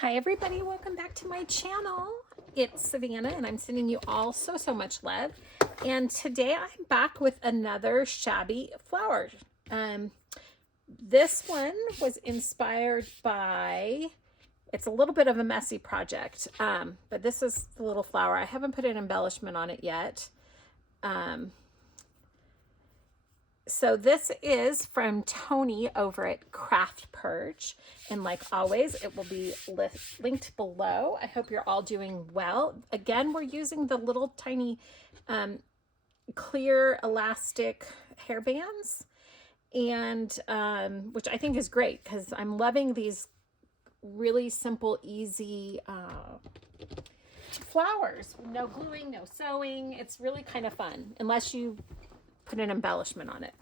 Hi everybody, welcome back to my channel. It's Savannah and I'm sending you all so much love. And today I'm back with another shabby flower. This one was inspired by, it's a little bit of a messy project, but this is the little flower. I haven't put an embellishment on it yet. So this is from Tony over at Craft and like always it will be linked below. I hope you're all doing well. Again, we're using the little tiny clear elastic hairbands, and which I think is great because I'm loving these really simple, easy flowers. No gluing, no sewing. It's really kind of fun unless you put an embellishment on it.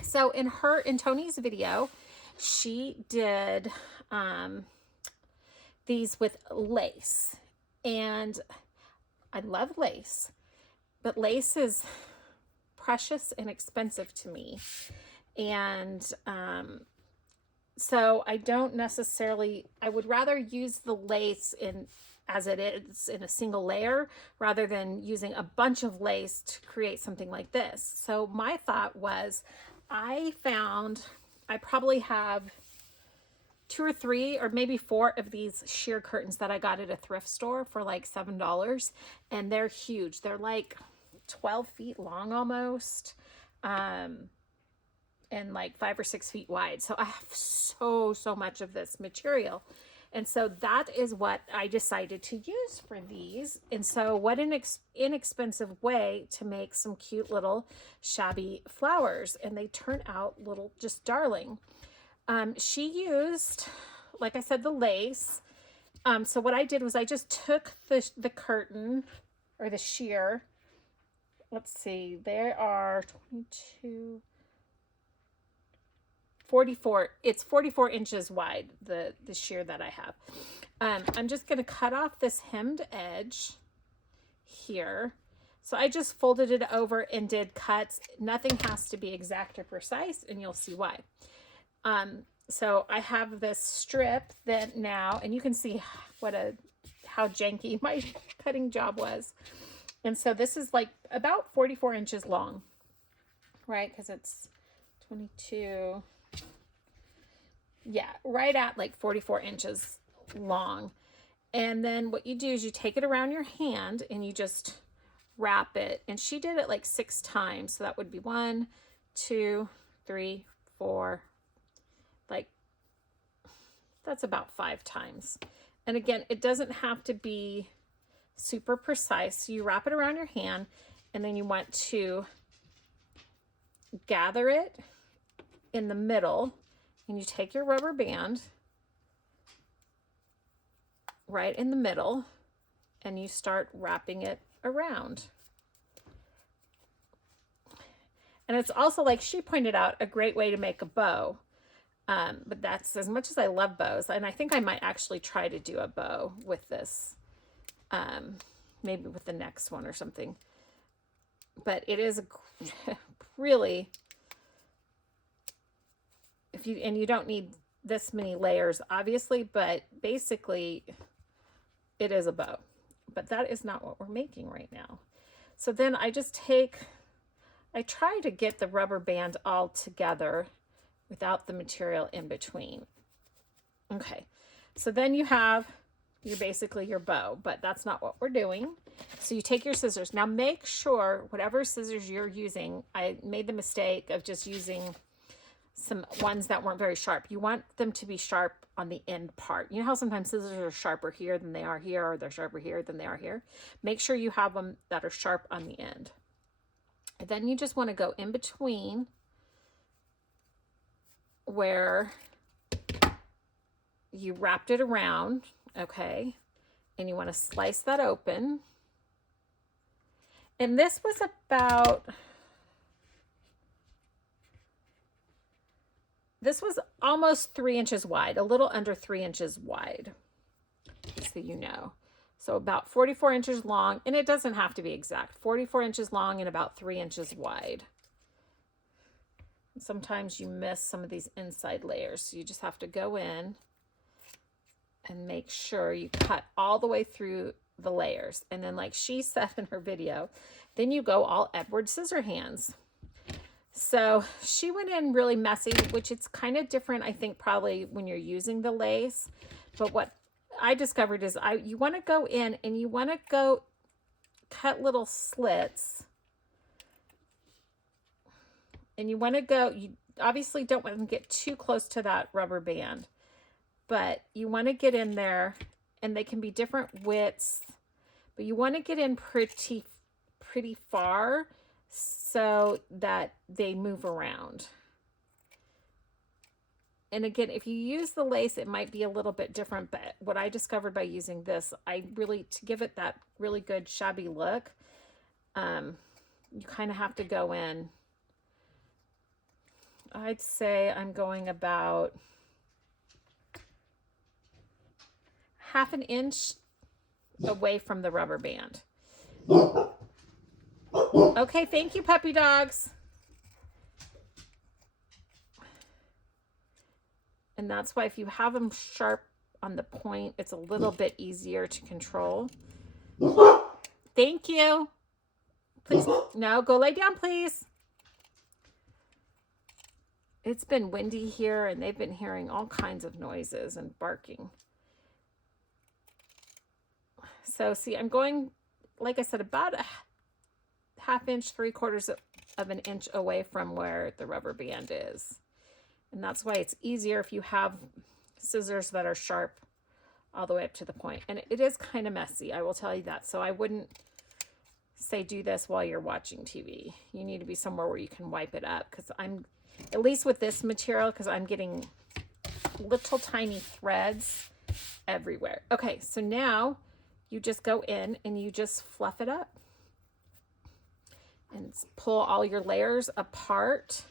So in Tony's video, she did these with lace, and I love lace, but lace is precious and expensive to me. And so I don't necessarily, I would rather use the lace as it is in a single layer rather than using a bunch of lace to create something like this. So my thought was, I probably have 2 or 3 or maybe 4 of these sheer curtains that I got at a thrift store for like $7, and they're huge. They're like 12 feet long almost, and like 5 or 6 feet wide. So I have so much of this material. And so that is what I decided to use for these. And so what an inexpensive way to make some cute little shabby flowers. And they turn out little, just darling. She used, like I said, the lace. So what I did was I just took the curtain or the sheer. Let's see, there are 22... 44, it's 44 inches wide, the sheer that I have. I'm just going to cut off this hemmed edge here. So I just folded it over and did cuts. Nothing has to be exact or precise, and you'll see why. So I have this strip that now, and you can see how janky my cutting job was. And so this is like about 44 inches long, right? Because it's 22... yeah, right at like 44 inches long. And then what you do is you take it around your hand and you just wrap it. And she did it like 6 times. So that would be 1, 2, 3, 4, like that's about 5 times. And again, it doesn't have to be super precise. So you wrap it around your hand and then you want to gather it in the middle. And you take your rubber band right in the middle and you start wrapping it around. And it's also, like she pointed out, a great way to make a bow. But that's, as much as I love bows, and I think I might actually try to do a bow with this, maybe with the next one or something. But it is really... you don't need this many layers, obviously, but basically it is a bow. But that is not what we're making right now. So then I try to get the rubber band all together without the material in between. Okay, so then you have basically your bow, but that's not what we're doing. So you take your scissors. Now make sure whatever scissors you're using, I made the mistake of just using some ones that weren't very sharp. You want them to be sharp on the end part. You know how sometimes scissors are sharper here than they are here, or they're sharper here than they are here? Make sure you have them that are sharp on the end. And then you just want to go in between where you wrapped it around, okay? And you want to slice that open. And this was about... this was almost 3 inches wide, a little under 3 inches wide, so you know. So about 44 inches long, and it doesn't have to be exact. 44 inches long and about 3 inches wide. Sometimes you miss some of these inside layers, so you just have to go in And make sure you cut all the way through the layers. And then, like she said in her video, then you go all Edward Scissorhands. So she went in really messy, which it's kind of different, I think, probably when you're using the lace. But what I discovered is you want to go in and you want to go cut little slits. And you want to go, you obviously don't want to get too close to that rubber band, but you want to get in there, and they can be different widths, but you want to get in pretty far so that they move around. And again, if you use the lace, it might be a little bit different, but what I discovered by using this, to give it that really good shabby look, you kind of have to go in. I'd say I'm going about half an inch away from the rubber band. Okay, thank you, puppy dogs. And that's why if you have them sharp on the point, it's a little bit easier to control. Thank you. Please, no, go lay down, please. It's been windy here, and they've been hearing all kinds of noises and barking. So see, I'm going, like I said, about a half inch, 3/4 of an inch away from where the rubber band is. And that's why it's easier if you have scissors that are sharp all the way up to the point. And it is kind of messy, I will tell you that. So I wouldn't say do this while you're watching TV. You need to be somewhere where you can wipe it up, because at least with this material, because I'm getting little tiny threads everywhere. Okay, so now you just go in and you just fluff it up and pull all your layers apart.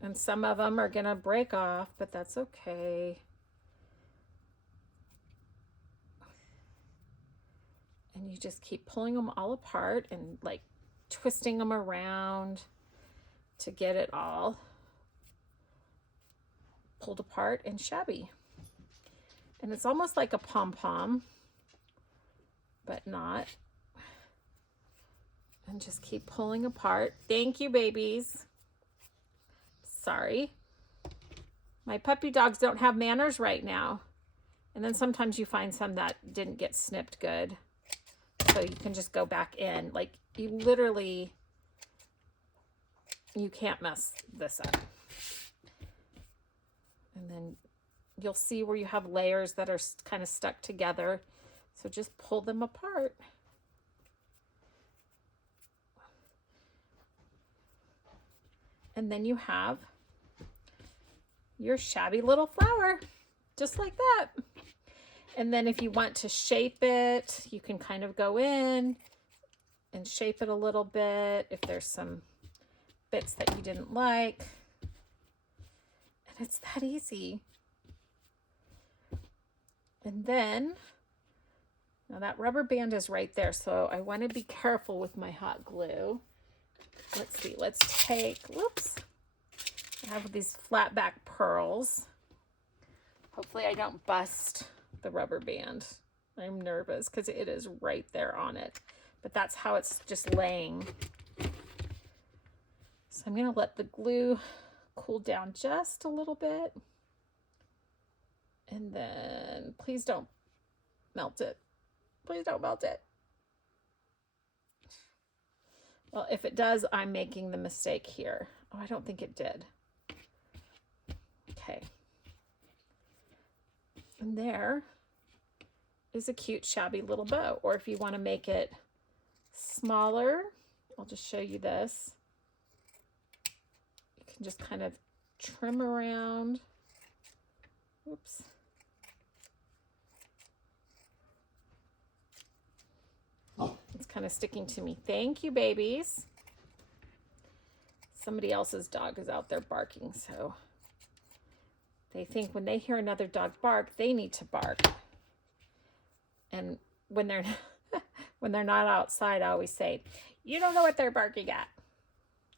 And some of them are gonna break off, but that's okay. And you just keep pulling them all apart and like twisting them around to get it all pulled apart and shabby. And it's almost like a pom-pom, but not. And just keep pulling apart. Thank you, babies. Sorry. My puppy dogs don't have manners right now. And then sometimes you find some that didn't get snipped good. So you can just go back in. Like, you literally, you can't mess this up. And then you'll see where you have layers that are kind of stuck together. So just pull them apart. And then you have your shabby little flower, just like that. And then if you want to shape it, you can kind of go in and shape it a little bit if there's some bits that you didn't like. And it's that easy. And then, now that rubber band is right there, so I want to be careful with my hot glue. Let's see, let's take, whoops, I have these flat back pearls. Hopefully I don't bust the rubber band. I'm nervous because it is right there on it, but that's how it's just laying. So I'm going to let the glue cool down just a little bit. And then please don't melt it. Please don't melt it. Well, if it does, I'm making the mistake here. Oh, I don't think it did. Okay. And there is a cute shabby little bow. Or if you want to make it smaller, I'll just show you this. You can just kind of trim around. Oops. It's kind of sticking to me. Thank you, babies. Somebody else's dog is out there barking, so they think when they hear another dog bark, they need to bark. And when they're when they're not outside, I always say, you don't know what they're barking at.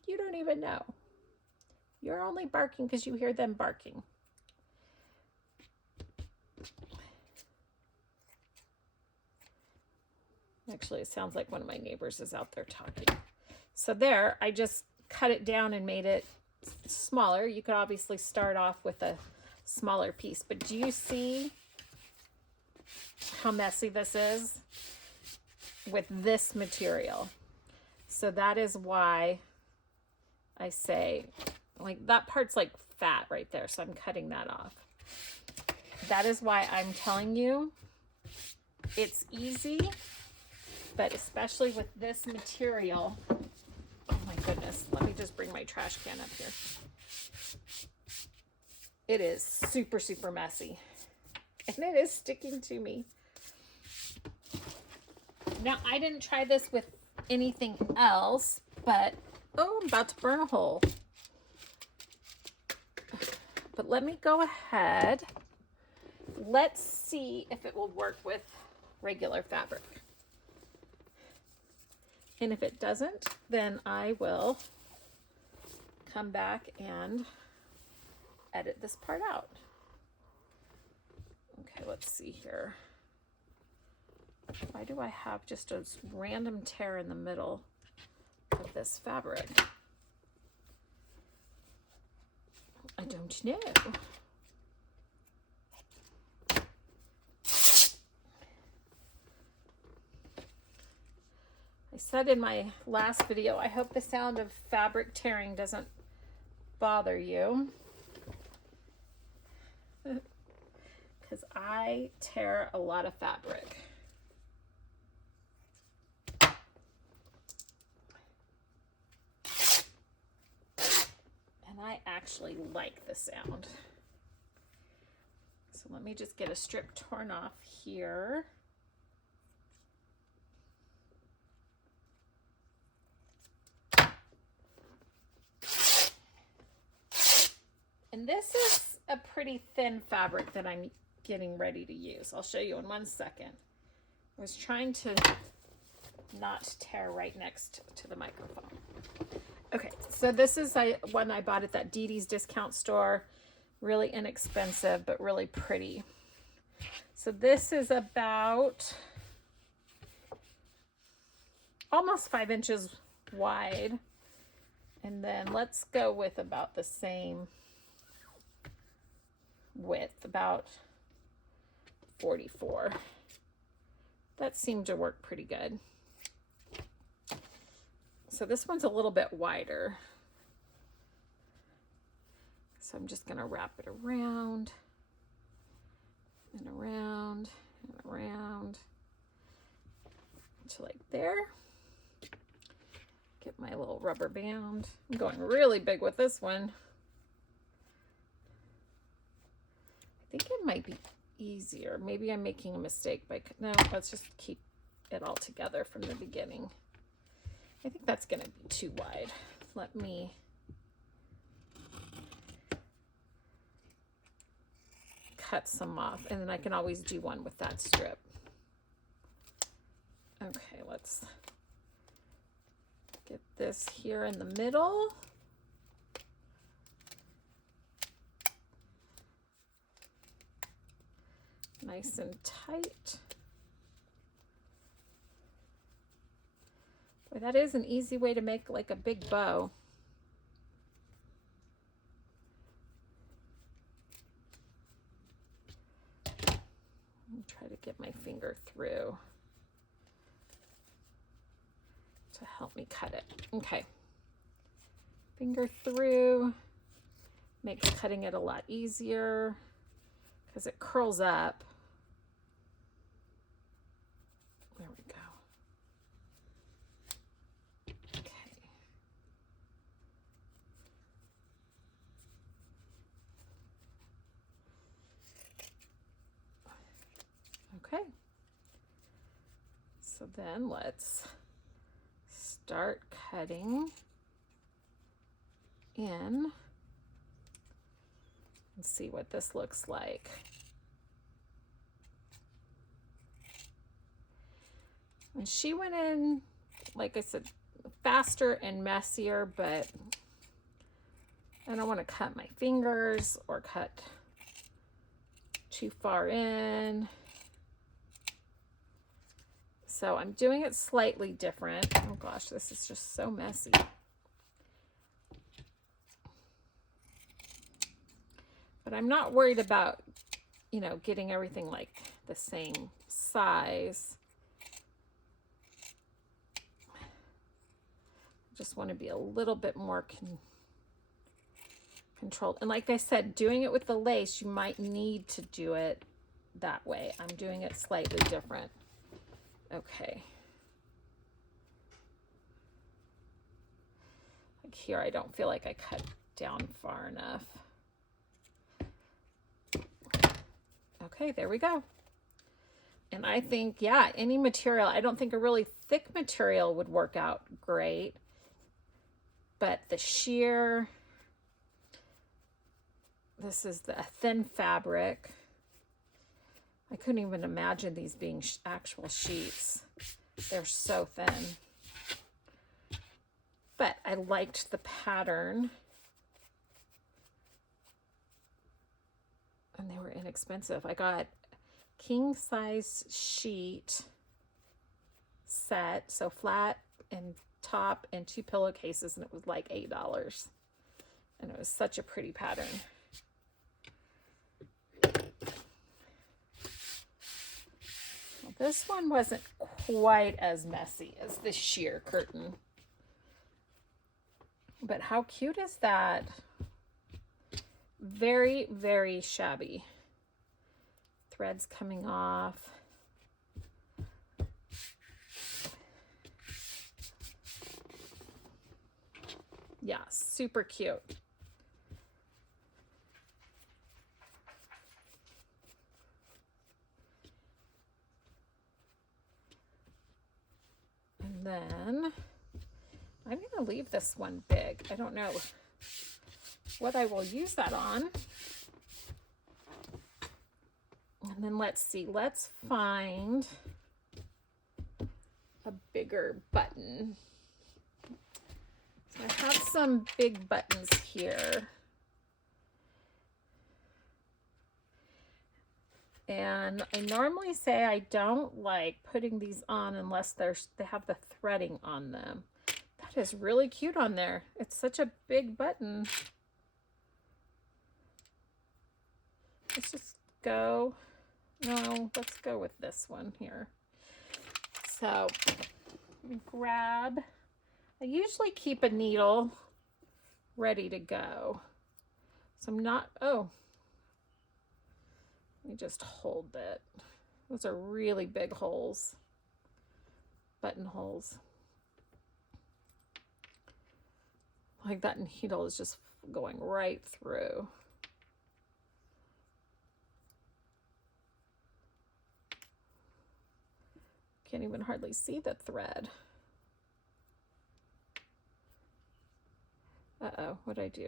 You don't even know. You're only barking because you hear them barking. Actually, it sounds like one of my neighbors is out there talking. So there, I just cut it down and made it smaller. You could obviously start off with a smaller piece, but do you see how messy this is with this material? So that is why I say, like, that part's like fat right there, so I'm cutting that off. That is why I'm telling you it's easy, but especially with this material, oh my goodness, let me just bring my trash can up here. It is super, super messy, and it is sticking to me. Now, I didn't try this with anything else, but, oh, I'm about to burn a hole. But let me go ahead. Let's see if it will work with regular fabric. And if it doesn't, then I will come back and edit this part out. Okay, let's see here. Why do I have just a random tear in the middle of this fabric? I don't know. I said in my last video, I hope the sound of fabric tearing doesn't bother you, because I tear a lot of fabric. And I actually like the sound. So let me just get a strip torn off here. And this is a pretty thin fabric that I'm getting ready to use. I'll show you in 1 second. I was trying to not tear right next to the microphone. Okay, so this is one I bought at that Dee Dee's discount store. Really inexpensive, but really pretty. So this is about almost 5 inches wide. And then let's go with about the same width, about 44. That seemed to work pretty good. So this one's a little bit wider. So I'm just gonna wrap it around and around and around to like there. Get my little rubber band. I'm going really big with this one. I think it might be easier. Maybe I'm making a mistake by, no, let's just keep it all together from the beginning. I think that's going to be too wide. Let me cut some off, and then I can always do one with that strip. Okay, let's get this here in the middle. Nice and tight. Boy, that is an easy way to make like a big bow. Try to get my finger through to help me cut it. Okay. Finger through makes cutting it a lot easier because it curls up. There we go. Okay. Okay. So then let's start cutting in and see what this looks like. And she went in, like I said, faster and messier, but I don't want to cut my fingers or cut too far in. So I'm doing it slightly different. Oh gosh, this is just so messy. But I'm not worried about, you know, getting everything like the same size. I just want to be a little bit more controlled. And like I said, doing it with the lace, you might need to do it that way. I'm doing it slightly different. Okay. Like here, I don't feel like I cut down far enough. Okay, there we go. And I think, yeah, any material, I don't think a really thick material would work out great, but the sheer, this is the thin fabric. I couldn't even imagine these being actual sheets. They're so thin. But I liked the pattern. And they were inexpensive. I got king size sheet set, so flat and top and 2 pillowcases, and it was like $8. And it was such a pretty pattern. Well, this one wasn't quite as messy as the sheer curtain. But how cute is that? Very, very shabby. Threads coming off. Yeah, super cute. And then I'm going to leave this one big. I don't know what I will use that on. And then let's see, let's find a bigger button. So I have some big buttons here. And I normally say I don't like putting these on unless they have the threading on them. That is really cute on there. It's such a big button. Let's just go, no, let's go with this one here. So grab, I usually keep a needle ready to go. So I'm not, oh, let me just hold it. Those are really big holes, buttonholes. Like that needle is just going right through. Can't even hardly see the thread. Uh-oh, what'd I do?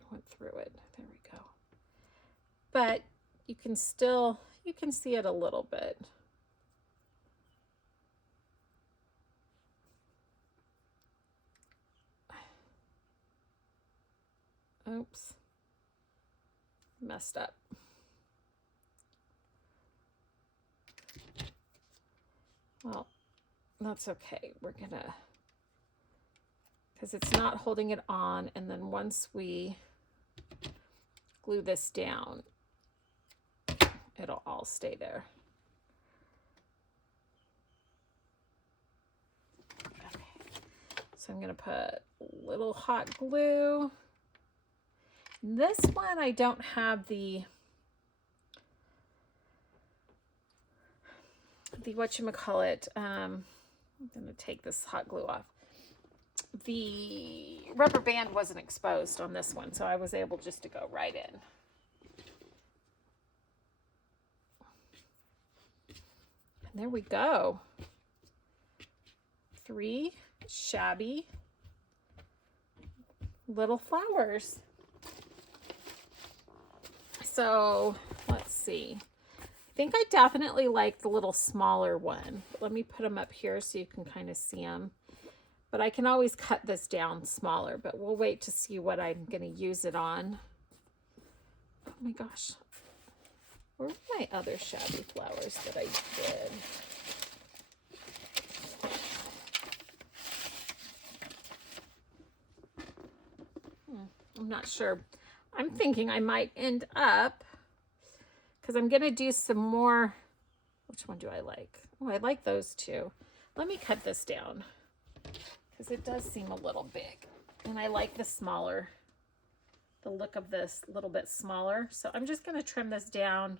I went through it. There we go. But you can still, you can see it a little bit. Oops. Messed up. Well, that's okay. We're gonna, because it's not holding it on, and then once we glue this down, it'll all stay there. Okay, so I'm gonna put a little hot glue. This one I don't have the whatchamacallit, I'm gonna take this hot glue off. The rubber band wasn't exposed on this one, so I was able just to go right in. And there we go. 3 shabby little flowers. So let's see. I think I definitely like the little smaller one. But let me put them up here so you can kind of see them. But I can always cut this down smaller, but we'll wait to see what I'm going to use it on. Oh my gosh. Where were my other shabby flowers that I did? I'm not sure. I'm thinking I might end up, because I'm going to do some more. Which one do I like? Oh, I like those two. Let me cut this down because it does seem a little big. And I like the smaller, the look of this a little bit smaller. So I'm just going to trim this down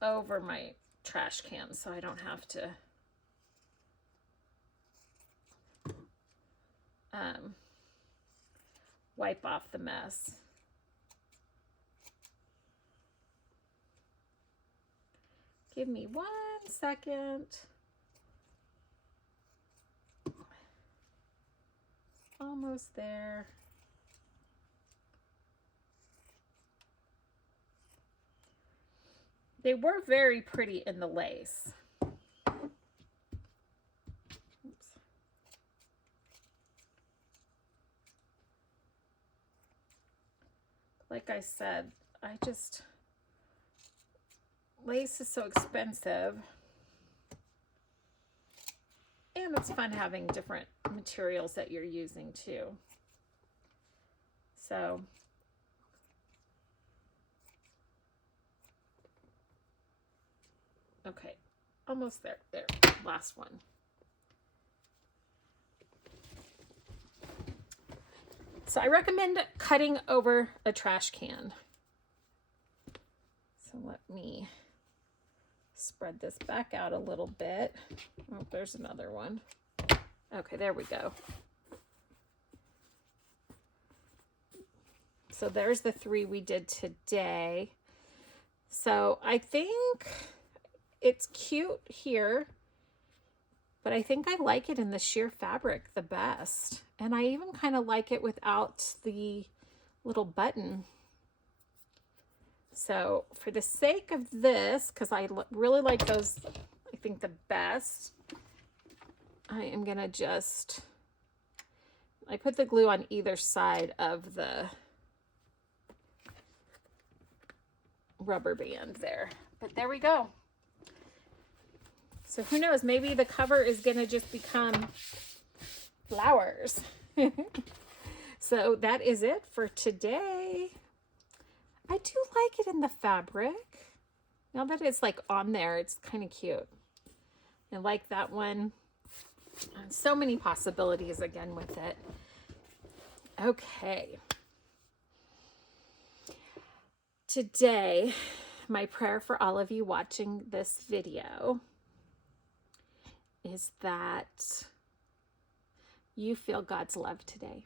over my trash can so I don't have to wipe off the mess. Give me 1 second. Almost there. They were very pretty in the lace. Oops. Like I said, lace is so expensive, and it's fun having different materials that you're using too. So okay, almost there. There, last one. So I recommend cutting over a trash can. So let me spread this back out a little bit. Oh, there's another one. Okay, there we go. So there's the 3 we did today. So I think it's cute here, but I think I like it in the sheer fabric the best. And I even kind of like it without the little button. So for the sake of this, because I really like those, I think the best, I am going to just, I put the glue on either side of the rubber band there. But there we go. So who knows, maybe the cover is going to just become flowers. So that is it for today. I do like it in the fabric. Now that it's like on there, it's kind of cute. I like that one. So many possibilities again with it. Okay. Today, my prayer for all of you watching this video is that you feel God's love today.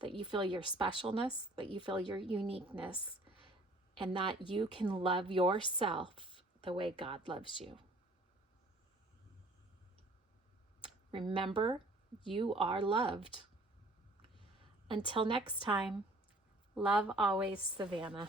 That you feel your specialness, that you feel your uniqueness, and that you can love yourself the way God loves you. Remember, you are loved. Until next time, love always, Savannah.